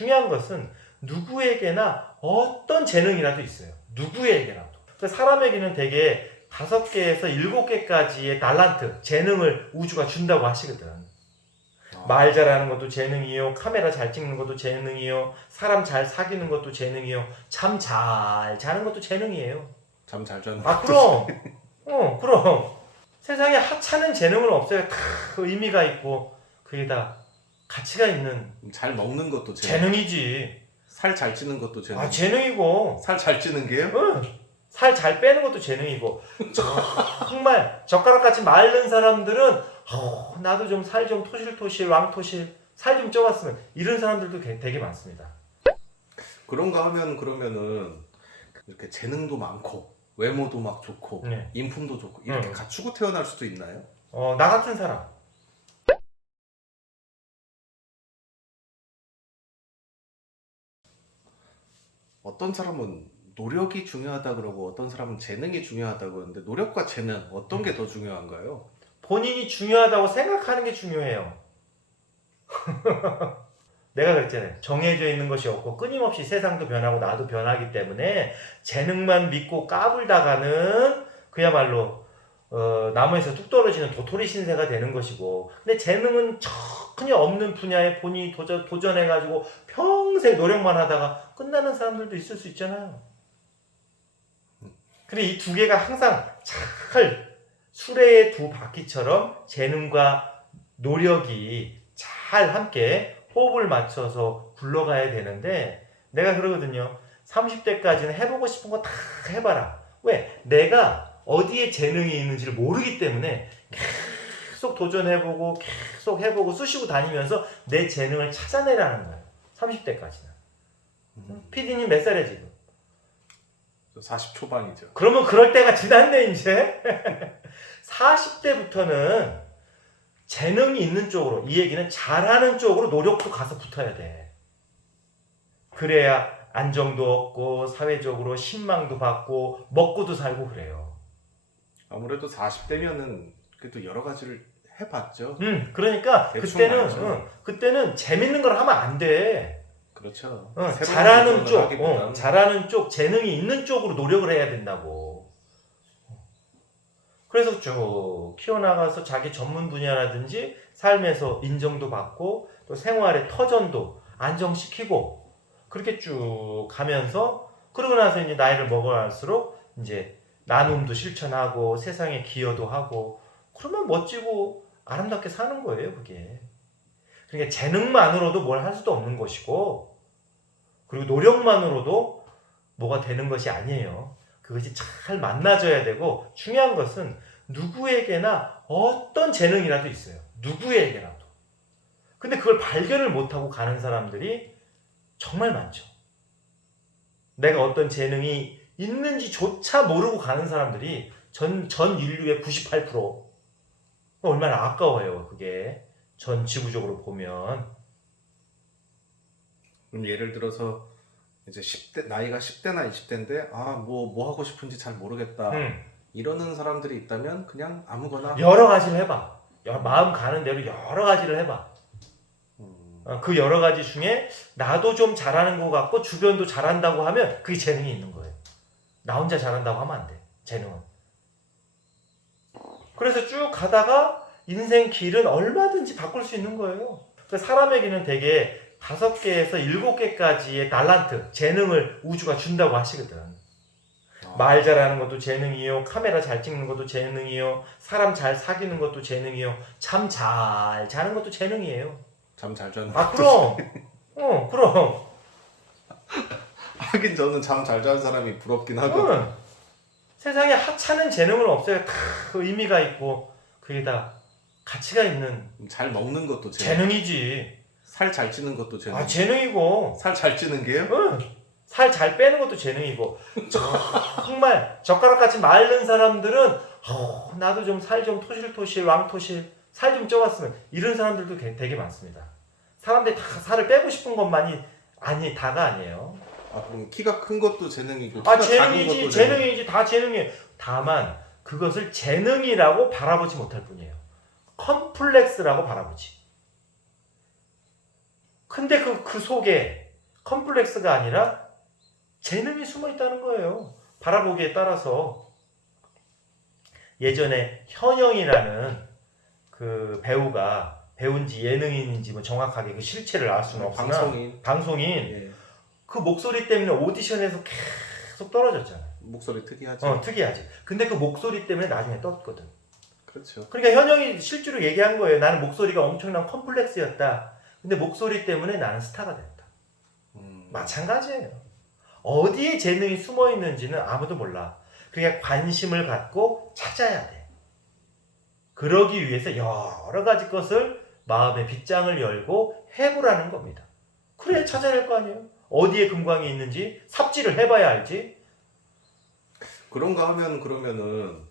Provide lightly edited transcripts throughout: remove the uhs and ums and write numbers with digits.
중요한 것은 누구에게나 어떤 재능이라도 있어요. 누구에게라도. 사람에게는 대개 5개에서 7개까지의 달란트, 재능을 우주가 준다고 하시거든. 말 잘하는 것도 재능이요, 카메라 잘 찍는 것도 재능이요, 사람 잘 사귀는 것도 재능이요, 잠 잘 자는 것도 재능이에요. 잠 잘 자는 아, 그럼. 그럼. 세상에 하찮은 재능은 없어요. 다 의미가 있고, 그게 다 가치가 있는 잘 먹는 것도 재능. 재능이지. 살 잘 찌는 것도 재능. 아, 재능이고. 살 잘 찌는 게요? 응. 살 잘 빼는 것도 재능이고. 정말 젓가락같이 마른 사람들은 나도 좀 살 좀 토실토실 왕토실 살 좀 쪄봤으면 이런 사람들도 되게 많습니다. 그런가 하면 그러면은 이렇게 재능도 많고 외모도 막 좋고 네. 인품도 좋고 이렇게 갖추고 태어날 수도 있나요? 나 같은 사람. 어떤 사람은 노력이 중요하다 그러고 어떤 사람은 재능이 중요하다고 그러는데 노력과 재능 어떤 게 더 중요한가요? 본인이 중요하다고 생각하는 게 중요해요. 내가 그랬잖아요. 정해져 있는 것이 없고 끊임없이 세상도 변하고 나도 변하기 때문에 재능만 믿고 까불다가는 그야말로 나무에서 뚝 떨어지는 도토리 신세가 되는 것이고, 근데 재능은 전혀 없는 분야에 본인이 도전해가지고 평생 노력만 하다가 끝나는 사람들도 있을 수 있잖아요. 근데 이 두 개가 항상 잘 수레의 두 바퀴처럼 재능과 노력이 잘 함께 호흡을 맞춰서 굴러가야 되는데, 내가 그러거든요. 30대까지는 해보고 싶은 거 다 해봐라. 왜? 내가 어디에 재능이 있는지를 모르기 때문에 계속 도전해보고 계속 해보고 쑤시고 다니면서 내 재능을 찾아내라는 거예요. 30대까지는. PD님 몇 살이야 지금? 40 초반이죠. 그러면 그럴 때가 지났네 이제. 40대부터는 재능이 있는 쪽으로, 이 얘기는 잘하는 쪽으로 노력도 가서 붙어야 돼. 그래야 안정도 얻고 사회적으로 신망도 받고 먹고도 살고 그래요. 아무래도 40대면은 그래도 여러 가지를 해봤죠. 그러니까 그때는 재밌는 걸 하면 안 돼. 그렇죠. 잘하는 쪽, 재능이 있는 쪽으로 노력을 해야 된다고. 그래서 쭉 키워나가서 자기 전문 분야라든지 삶에서 인정도 받고 또 생활의 터전도 안정시키고 그렇게 쭉 가면서, 그러고 나서 이제 나이를 먹어갈수록 이제 나눔도 실천하고 세상에 기여도 하고 그러면 멋지고 아름답게 사는 거예요, 그게. 그러니까 재능만으로도 뭘 할 수도 없는 것이고, 그리고 노력만으로도 뭐가 되는 것이 아니에요. 그것이 잘 만나져야 되고, 중요한 것은 누구에게나 어떤 재능이라도 있어요. 누구에게라도. 근데 그걸 발견을 못하고 가는 사람들이 정말 많죠. 내가 어떤 재능이 있는지조차 모르고 가는 사람들이 전 인류의 98%. 얼마나 아까워요, 그게. 전 지구적으로 보면. 그럼 예를 들어서 이제 10대 나이가 10대나 20대인데 뭐 하고 싶은지 잘 모르겠다. 이러는 사람들이 있다면 그냥 아무거나 여러 가지를 해봐. 마음 가는 대로 여러 가지를 해봐. 그 여러 가지 중에 나도 좀 잘하는 것 같고 주변도 잘한다고 하면 그게 재능이 있는 거예요. 나 혼자 잘한다고 하면 안 돼. 재능은. 그래서 쭉 가다가 인생 길은 얼마든지 바꿀 수 있는 거예요. 사람에게는 대개 5개에서 7개까지의 달란트, 재능을 우주가 준다고 하시거든. 말 잘하는 것도 재능이요, 카메라 잘 찍는 것도 재능이요, 사람 잘 사귀는 것도 재능이요, 잠 잘 자는 것도 재능이에요. 잠 잘 자는 아, 그럼. 그럼. 하긴 저는 잠 잘 자는 사람이 부럽긴 하거든요. 세상에 하찮은 재능은 없어요. 다 의미가 있고 그게 다 가치가 있는 잘 먹는 것도 재능이지. 살 잘 찌는 것도 재능. 아, 재능이고. 살 잘 찌는 게요? 살 잘 빼는 것도 재능이고. 정말 젓가락같이 마른 사람들은 나도 좀 살 좀 토실토실 왕토실 살 좀 쪄봤으면 이런 사람들도 되게 많습니다. 사람들이 다 살을 빼고 싶은 것만이 다가 아니에요. 그럼 키가 큰 것도 재능이고 키가 작은 것도 재능이지. 다 재능이에요. 다만 그것을 재능이라고 바라보지 못할 뿐이에요. 컴플렉스라고 바라보지. 근데 그 속에 컴플렉스가 아니라 재능이 숨어 있다는 거예요. 바라보기에 따라서. 예전에 현영이라는 그 배우가 배우인지 예능인인지 뭐 정확하게 그 실체를 알 수는 없으나 방송인 예. 그 목소리 때문에 오디션에서 계속 떨어졌잖아요. 목소리 특이하지. 특이하지. 근데 그 목소리 때문에 나중에 떴거든. 그렇죠. 그러니까 현영이 실제로 얘기한 거예요. 나는 목소리가 엄청난 컴플렉스였다. 근데 목소리 때문에 나는 스타가 됐다. 마찬가지예요. 어디에 재능이 숨어 있는지는 아무도 몰라. 그러니까 관심을 갖고 찾아야 돼. 그러기 위해서 여러 가지 것을 마음의 빗장을 열고 해보라는 겁니다. 그래야 찾아낼 거 아니에요. 어디에 금광이 있는지 삽질을 해봐야 알지. 그런가 하면 그러면은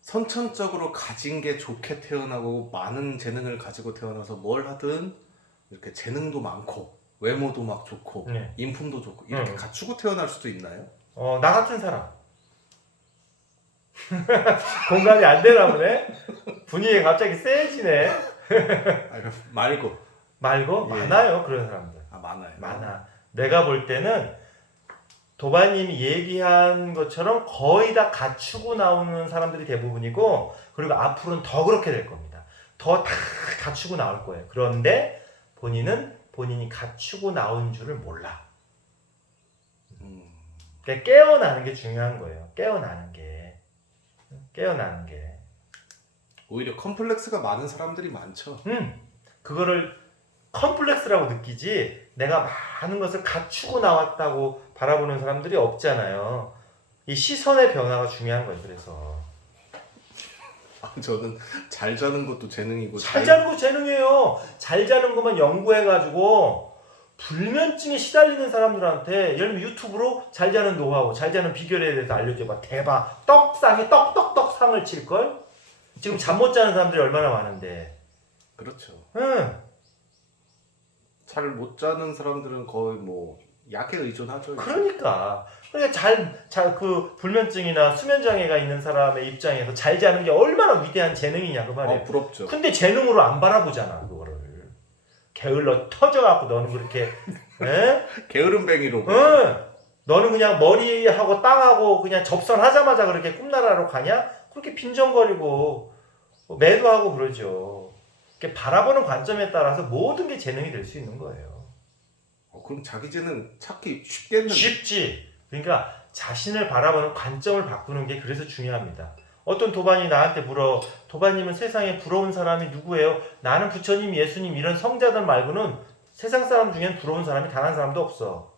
선천적으로 가진 게 좋게 태어나고 많은 재능을 가지고 태어나서 뭘 하든 이렇게 재능도 많고 외모도 막 좋고 네. 인품도 좋고 이렇게 갖추고 태어날 수도 있나요? 나 같은 사람. 공감이 안 되나 보네. 분위기 갑자기 세지네. 말고 예. 많아요 그런 사람들. 많아요. 많아. 내가 볼 때는 도바님이 얘기한 것처럼 거의 다 갖추고 나오는 사람들이 대부분이고, 그리고 앞으로는 더 그렇게 될 겁니다. 더 다 갖추고 나올 거예요. 그런데 본인이 갖추고 나온 줄을 몰라. 그러니까 깨어나는 게 중요한 거예요. 깨어나는 게. 오히려 컴플렉스가 많은 사람들이 많죠. 그거를 컴플렉스라고 느끼지 내가 많은 것을 갖추고 나왔다고 바라보는 사람들이 없잖아요. 이 시선의 변화가 중요한 거예요. 그래서 저는 잘 자는 것도 재능이고 잘 자는 거 재능이에요. 잘 자는 것만 연구해가지고 불면증에 시달리는 사람들한테 예를 들면 유튜브로 잘 자는 노하우, 잘 자는 비결에 대해서 알려줘봐. 대박. 떡상에 떡떡떡 상을 칠걸? 지금 잠 못 자는 사람들이 얼마나 많은데. 그렇죠. 응. 잘 못 자는 사람들은 거의 뭐 약에 의존하죠. 그러니까 그 불면증이나 수면 장애가 있는 사람의 입장에서 잘 자는 게 얼마나 위대한 재능이냐 그 말이에요. 부럽죠. 근데 재능으로 안 바라보잖아 그거를. 게을러 터져갖고 너는 그렇게 게으름뱅이로. 너는 그냥 머리하고 땅하고 그냥 접선하자마자 그렇게 꿈나라로 가냐? 그렇게 빈정거리고 매도하고 그러죠. 이렇게 바라보는 관점에 따라서 모든 게 재능이 될 수 있는 거예요. 그럼 자기 재능 찾기 쉽겠는데? 쉽지. 그러니까 자신을 바라보는 관점을 바꾸는 게 그래서 중요합니다. 어떤 도반이 나한테 물어. 도반님은 세상에 부러운 사람이 누구예요? 나는 부처님, 예수님 이런 성자들 말고는 세상 사람 중엔 부러운 사람이 단 한 사람도 없어.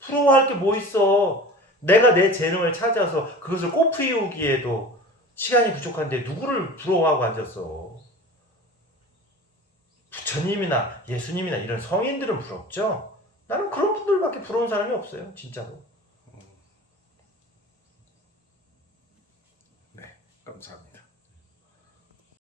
부러워할 게 뭐 있어. 내가 내 재능을 찾아서 그것을 꽃피우기에도 시간이 부족한데 누구를 부러워하고 앉았어. 부처님이나 예수님이나 이런 성인들은 부럽죠. 나는 그런 분들밖에 부러운 사람이 없어요. 진짜로. 네, 감사합니다.